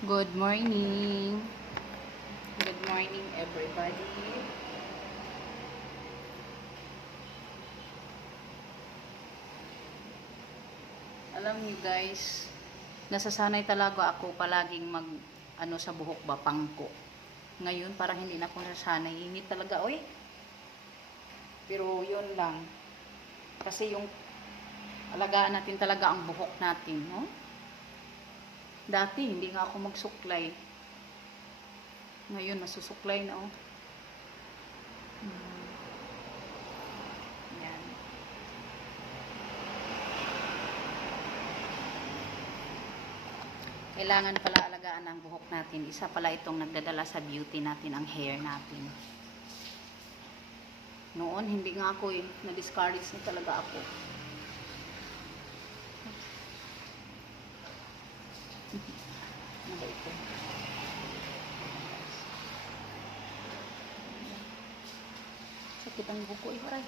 Good morning. Good morning, everybody. Alam niyo guys, nasasanay talaga ako palaging sa buhok ba pangko. Ngayon parang hindi na ako nasanay. Init talaga, oy. Pero yun lang. Kasi yung alagaan natin talaga ang buhok natin, no? Dati hindi nga ako magsuklay. Ngayon nasusuklay na, oh. Yan. Kailangan pala alagaan ang buhok natin. Isa pala itong nagdadala sa beauty natin, ang hair natin. Noon, hindi nga ako na-discourage na talaga ako. Ano ba ito? Sakit ang buko, iwaray.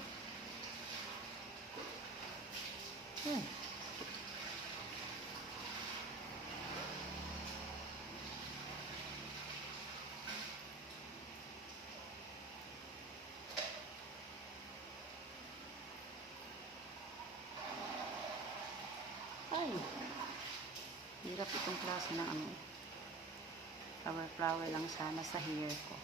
Ay, hirap itong klase ng flower lang sana sa hair ko.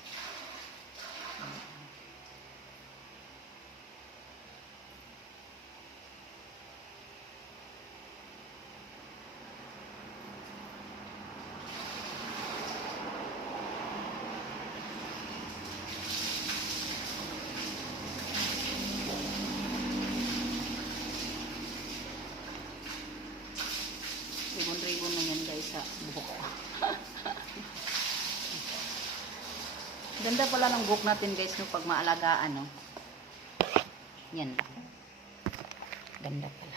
Ribon-ribon na yan guys sa buhok ko. Ganda pala ng buhok natin guys no, pag maalagaan, no. Yan lang. Ganda pala.